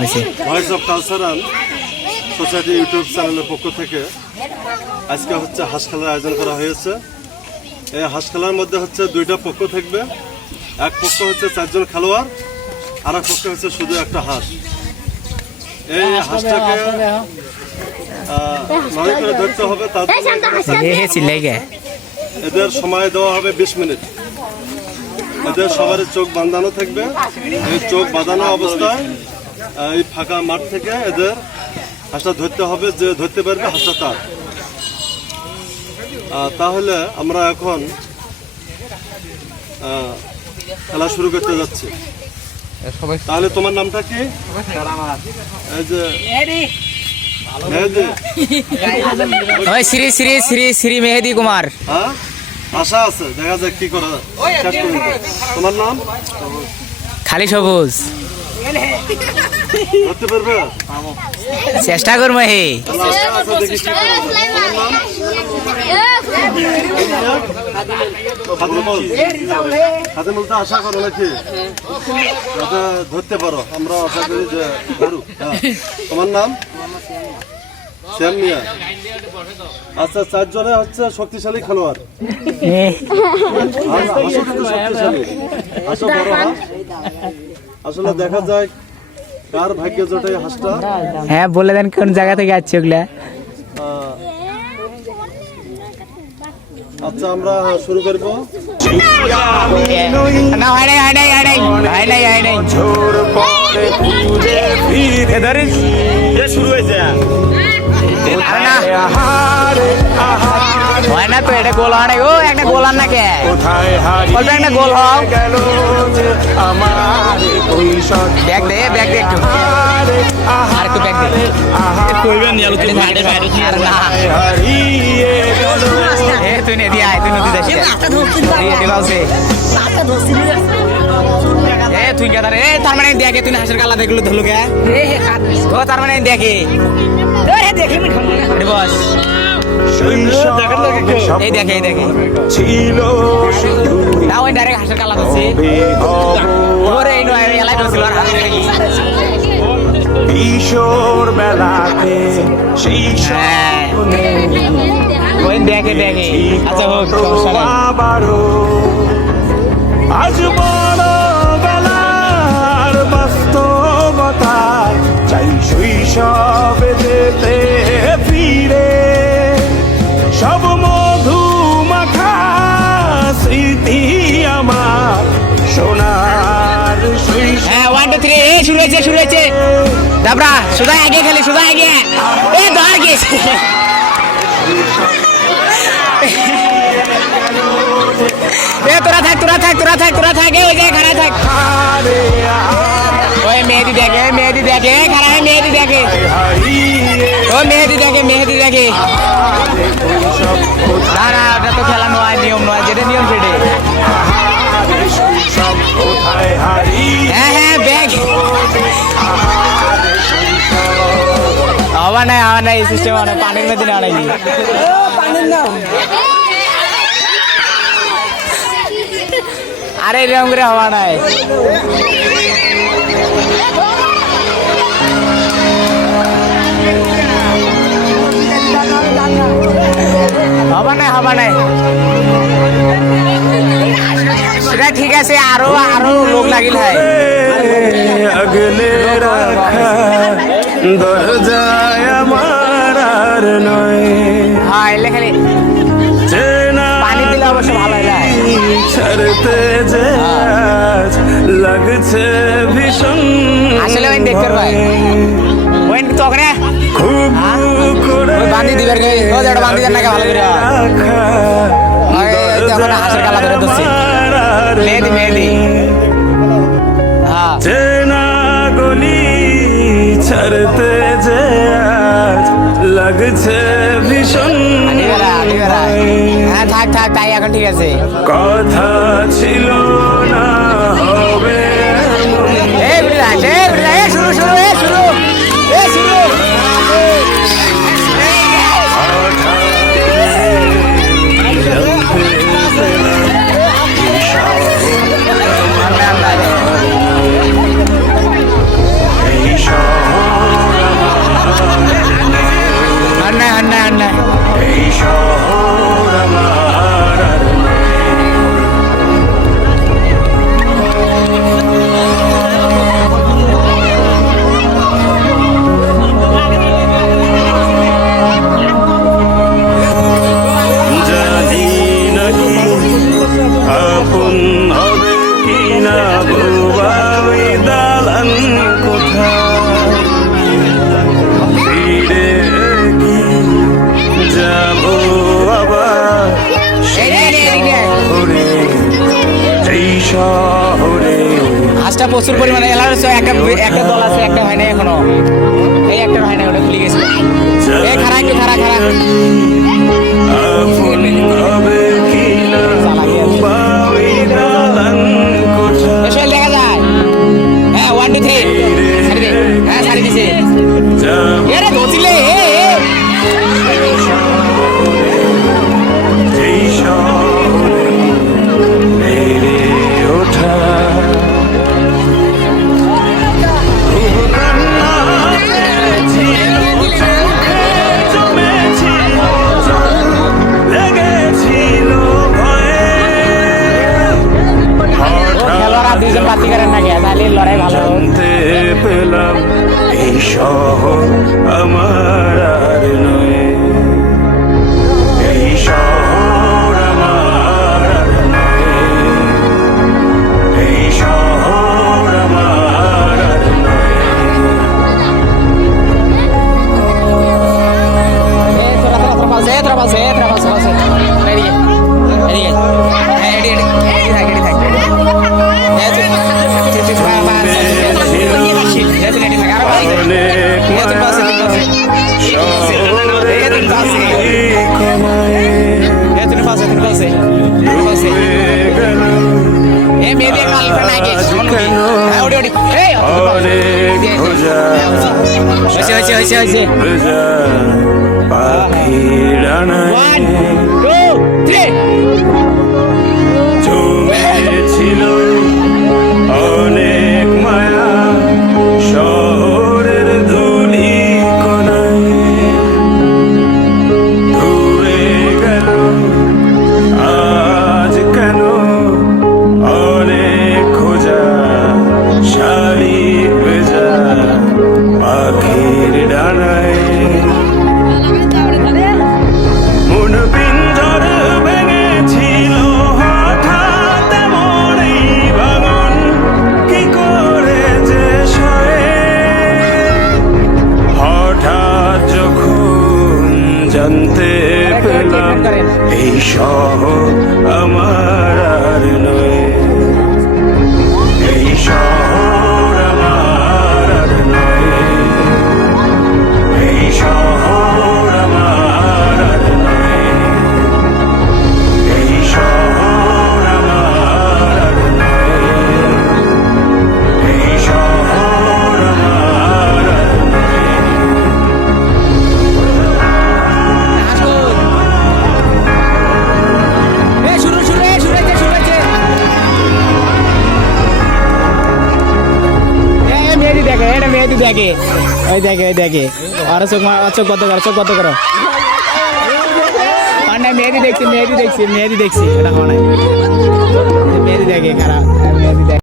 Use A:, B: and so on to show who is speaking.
A: Voice of cultural society YouTube চ্যানেলের পক্ষ থেকে আজকে হচ্ছে হাঁস খেলার আয়োজন করা হয়েছে। এই হাঁস খেলার মধ্যে হচ্ছে দুইটা পক্ষ থাকবে। এক পক্ষ হচ্ছে চারজন খেলোয়াড় আর এক পক্ষ হচ্ছে শুধু একটা হাঁস। এই হাঁসটাকে আহ, লড়াই করে ধরতে হবে তার এদের সময় দেওয়া হবে বিশ মিনিট। এদের সবার চোখ বাঁধানো থাকবে। এই চোখ বাঁধানো অবস্থায় এই ফাঁকা মাঠ থেকে এদের হাঁসটা ধরতে হবে যে ধরতে পারবে হাঁসটা তার তাহলে আমরা এখন খেলা শুরু করতে যাচ্ছি তাহলে তোমার নামটা কি এই যে মেহেদি
B: শ্রী শ্রী শ্রী শ্রী মেহেদি কুমার
A: হ্যাঁ আশা আছে দেখা যাক কি করা। তোমার নাম
B: খালি সবুজ
A: ধরতে পারবে?
B: চেষ্টা করব হে
A: আশা করা তো আশা নাকি? যাতে ধরতে পারো। আমরা আশা করি যে ধরু। হ্যাঁ। তোমার নাম? শ্যাম মিয়া। আচ্ছা চারজনে হচ্ছে শক্তিশালী খেলোয়াড়। শক্তিশালী। হাঁসও বড় আসলে দেখা যায় কার ভাগ্যে জোটে হাঁসটা?
B: হ্যাঁ বলে দেন কোন জায়গা থেকে আসছে ওগুলা।
A: আচ্ছা আমরা শুরু করব।
B: না হয় নাই হয় নাই হয় নাই হয় নাই হয় নাই। এ ধরিস হয় না তো এটা গোল হয় না ও একটা গোল আন না কে? অল্প একটা গোল হও। ব্যাগ দে ব্যাগ দে একটু। আর একটু ব্যাগ দে। আর না এ তুই নে তুই নদী যাস এ তুই তার? এ তার মানে দেখে তুই হাসির দেখল ধুলো কে? ও তার মানে দেখে এটি বস। এই দেখে এই দেখে
C: ছিল
B: না ওই ডাইরেক্ট হাসির কালা ধরছে। ওরে এই নয় এলাই ধরছিল আর হাসির
C: কিশোর বেলাতে সেই
B: হ্যাঁ। ওই দেখে দেখে। আচ্ছা হোক সমস্যা নাই।
C: আবারও। আজ বড় বেলার বাস্তবতা চাই শৈশবে যেতে।
B: এই শুরু হয়েছে শুরু হয়েছে। দাবরা সুদা আগে খেলি সুদা আগে। এ, ধর গেছে এ, তোরা থাক তোরা থাক তোরা থাক তোরা থাক এই যে খাড়া থাক। ওই মেহেদি দেখে মেহেদি দেখে খাড়া মেহেদি দেখে। ও, মেহেদি দেখে মেহেদি দেখে। নাই নাই সিস্টেম অনেক পানির মধ্যে নাই নাই নাই সেটা ঠিক আছে, আরও আরও লোক লাগিল হয়
C: দরজায় ছাড়তে যে আজ লাগছে ভীষণ
B: আসলে ওই দেখতে পাই। ওই তো ওখানে।
C: খুব করে
B: ওই বান্ধি দিবার গে ও যেটা বান্ধি দেন নাকি ভালো করে। ওই এই হাসির কালা ধরে
C: আর
B: মেহেদি মেহেদি। হ্যাঁ।
C: চেনা গলি ছাড়তে যে আজ লাগছে ভীষণ
B: হ্যাঁ থাক তাই এখন ঠিক আছে।
C: কথা ছিল না হবে
B: এ বিরাজ
C: গাছটা
B: প্রচুর পরিমাণে এলার একটা একটা দল আছে, একটা হয় না এখনও। এই একটা হয় না ওটা খুলে গেছে। এই খারা একটু খারা খারা দুইজন বাতি করেন না গিয়া তাহলে লড়াই ভালো
C: পেলাম এই শহর আমার আর নয়।
B: হয়েছে হয়েছে হয়েছে।
C: ছিল সহ আমার
B: দেখে দেখে ওই দেখে ওই দেখে। আর চোখ চোখ কত করো, চোখ কত করো। না মেহেদি দেখছি মেহেদি দেখছি মেহেদি দেখছি। এটা হয় মেহেদি দেখে, খারাপ। মেহেদি দেখে।